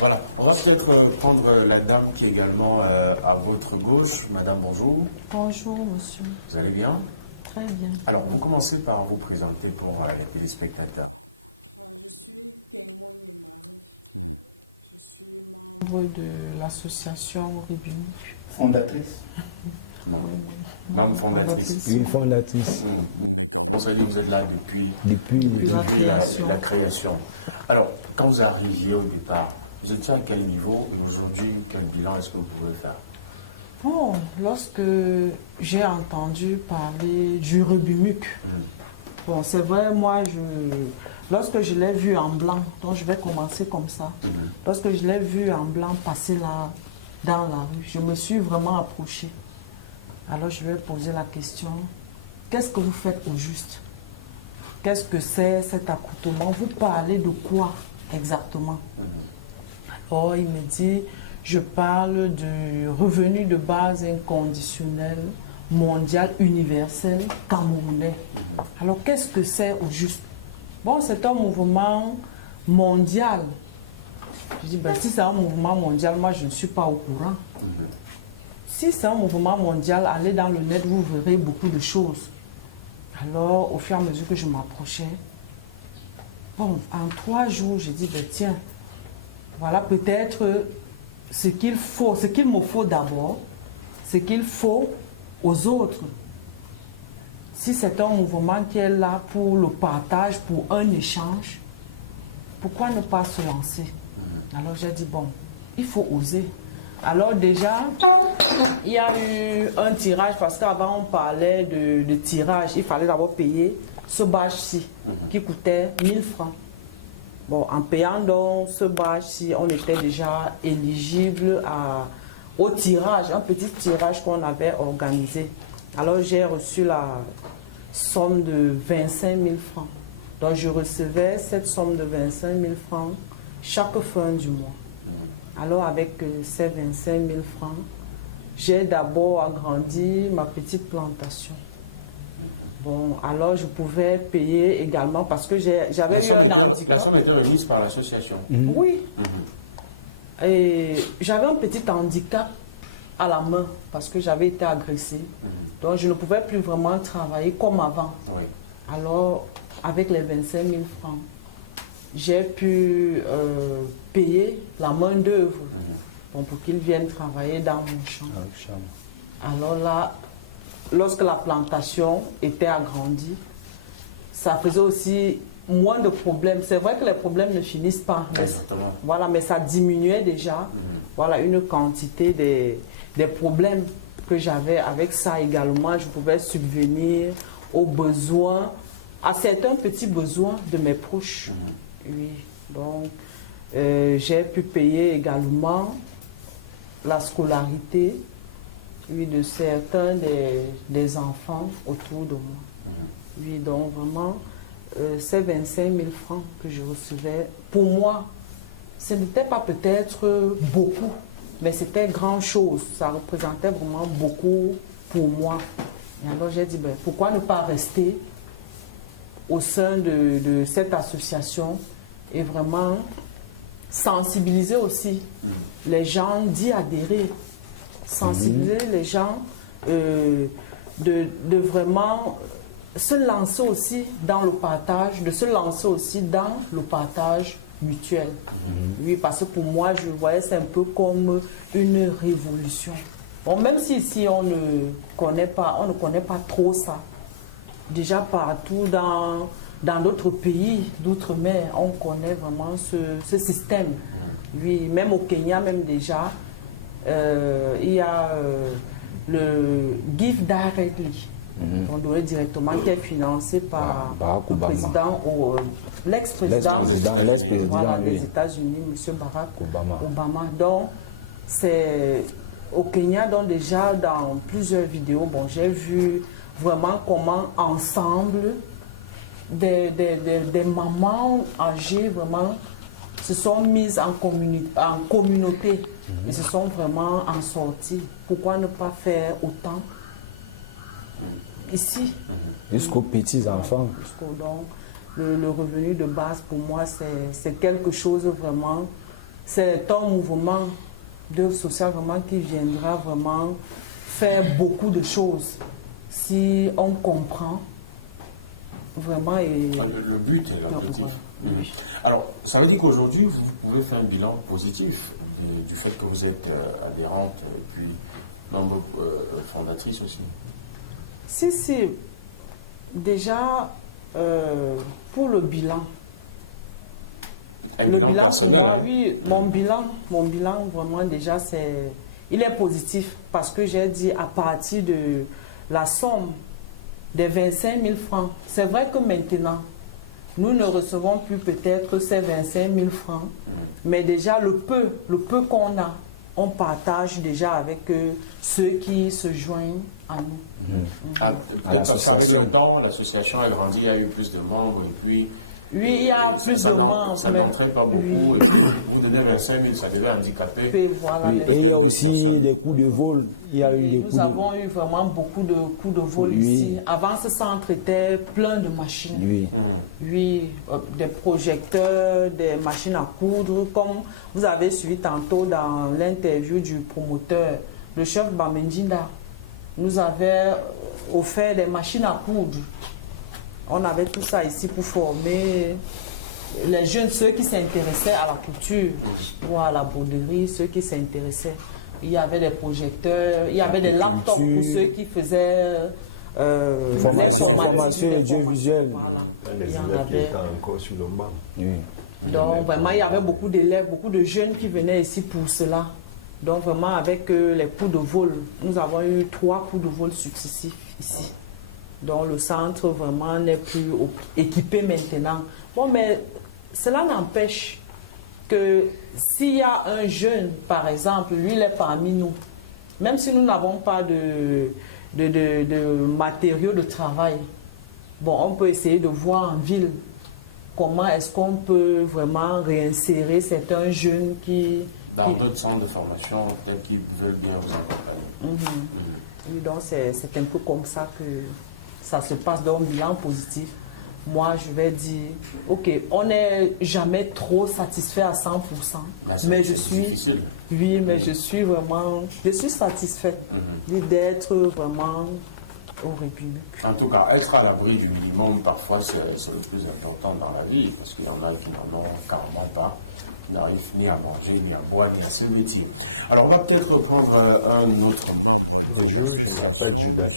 Voilà, on va peut-être prendre la dame qui est également à votre gauche. Madame, bonjour. Bonjour, monsieur. Vous allez bien? Très bien. Alors, vous commencez par vous présenter pour les téléspectateurs. Membre de l'association Rubinique. Fondatrice. Membre fondatrice. Une fondatrice. Vous savez, vous êtes là depuis la création. Alors, quand vous arriviez au départ, vous étiez à quel niveau et aujourd'hui, quel bilan est-ce que vous pouvez faire? Bon, lorsque j'ai entendu parler du Rubinique, bon, c'est vrai, moi, lorsque je l'ai vu en blanc, donc je vais commencer comme ça, lorsque je l'ai vu en blanc passer là, dans la rue, je me suis vraiment approchée. Alors je vais poser la question, qu'est-ce que vous faites au juste? Qu'est-ce que c'est cet accoutrement? Vous parlez de quoi exactement? Alors il me dit, je parle du revenu de base inconditionnel, mondial, universel, camerounais. Alors qu'est-ce que c'est au juste? Bon, c'est un mouvement mondial. Je dis, ben, si c'est un mouvement mondial, moi je ne suis pas au courant. Si c'est un mouvement mondial, allez dans le net, vous verrez beaucoup de choses. Alors, au fur et à mesure que je m'approchais, bon, en 3 jours, j'ai dit, ben, tiens, voilà peut-être ce qu'il faut, ce qu'il me faut d'abord, ce qu'il faut aux autres. Si c'est un mouvement qui est là pour le partage, pour un échange, pourquoi ne pas se lancer? Alors j'ai dit, bon, il faut oser. Alors déjà, il y a eu un tirage, parce qu'avant on parlait de tirage, il fallait d'abord payer ce badge-ci, qui coûtait 1000 francs. Bon, en payant donc ce badge-ci, on était déjà éligible au tirage, un petit tirage qu'on avait organisé. Alors j'ai reçu la somme de 25 000 francs. Donc je recevais cette somme de 25 000 francs chaque fin du mois. Alors avec ces 25 000 francs, j'ai d'abord agrandi ma petite plantation. Bon, alors je pouvais payer également parce que j'avais eu un handicap. La somme était remise par l'association. Oui. Et j'avais un petit handicap à la main parce que j'avais été agressée. Donc je ne pouvais plus vraiment travailler comme avant. Oui. Alors, avec les 25 000 francs, j'ai pu payer la main d'œuvre bon, pour qu'ils viennent travailler dans mon champ. Alors là, lorsque la plantation était agrandie, ça faisait aussi moins de problèmes. C'est vrai que les problèmes ne finissent pas. Mais, voilà, mais ça diminuait déjà voilà, une quantité des problèmes que j'avais. Avec ça également, je pouvais subvenir aux besoins, à certains petits besoins de mes proches. Oui, donc j'ai pu payer également la scolarité oui, de certains des enfants autour de moi. Oui, donc vraiment, ces 25 000 francs que je recevais, pour moi, ce n'était pas peut-être beaucoup, mais c'était grand chose. Ça représentait vraiment beaucoup pour moi. Et alors j'ai dit, ben, pourquoi ne pas rester au sein de cette association et vraiment sensibiliser aussi les gens d'y adhérer, sensibiliser les gens de vraiment se lancer aussi dans le partage, de se lancer aussi dans le partage mutuel. Oui, parce que pour moi, je voyais c'est un peu comme une révolution. Bon, même si ici on ne connaît pas trop ça. Déjà partout dans d'autres pays d'outre-mer, on connaît vraiment ce système. Oui, même au Kenya, même déjà, il y a le Give Directly, on dirait directement, qui est financé par le président, l'ex-président voilà, des États-Unis, M. Barack Obama. Donc, c'est au Kenya, donc déjà dans plusieurs vidéos, bon, j'ai vu vraiment comment ensemble des mamans âgées vraiment se sont mises en communauté et se sont vraiment en sorties. Pourquoi ne pas faire autant ici? Jusqu'aux petits enfants. Donc, le revenu de base pour moi c'est quelque chose vraiment, c'est un mouvement d'œuvre sociale vraiment qui viendra vraiment faire beaucoup de choses si on comprend vraiment. Et le but et l'objectif. Oui. Alors, ça veut dire qu'aujourd'hui, vous pouvez faire un bilan positif du fait que vous êtes adhérente et puis membre fondatrice aussi. Si. Déjà, pour le bilan. Le bilan pour moi, oui, mon bilan vraiment déjà, il est positif parce que j'ai dit à partir de la somme des 25 000 francs, c'est vrai que maintenant, nous ne recevons plus peut-être ces 25 000 francs, mais déjà le peu qu'on a, on partage déjà avec ceux qui se joignent à nous. À l'association. L'association a grandi, il y a eu plus de membres et puis... Oui, il y a plus de membres. Ça n'entrait pas beaucoup. Oui. Et puis, vous donnez 25 000, ça devait handicaper. Et, voilà, oui. Et il y a aussi des coups de vol. Nous avons eu vraiment beaucoup de coups de vol ici. Avant, ce centre était plein de machines. Oui. Oui, des projecteurs, des machines à coudre. Comme vous avez suivi tantôt dans l'interview du promoteur, le chef Bamendinda nous avait offert des machines à coudre. On avait tout ça ici pour former les jeunes, ceux qui s'intéressaient à la couture ou à la broderie, ceux qui s'intéressaient. Il y avait des projecteurs, il y avait des laptops pour ceux qui faisaient formation audiovisuelle. Voilà. Les élèves qui étaient encore sur le banc. Oui. Donc vraiment, il y avait beaucoup d'élèves, beaucoup de jeunes qui venaient ici pour cela. Donc vraiment, avec les coups de vol, nous avons eu 3 coups de vol successifs ici. Donc le centre vraiment n'est plus équipé maintenant. Bon, mais cela n'empêche que s'il y a un jeune, par exemple, lui il est parmi nous, même si nous n'avons pas de matériaux de travail, bon, on peut essayer de voir en ville comment est-ce qu'on peut vraiment réinsérer certains jeunes qui... Dans d'autres centres de formation, peut-être qu'ils veulent bien vous accompagner. Oui, donc c'est un peu comme ça que ça se passe dans un bilan positif. Moi, je vais dire, ok, on n'est jamais trop satisfait à 100%, mais je suis, difficile. Oui, mais je suis vraiment, je suis satisfait d'être vraiment au République. En tout cas, être à l'abri du minimum, parfois, c'est le plus important dans la vie, parce qu'il y en a qui n'en ont carrément pas, qui n'arrivent ni à manger, ni à boire, ni à se vêtir. Alors, on va peut-être reprendre un autre. Bonjour, je m'appelle Judas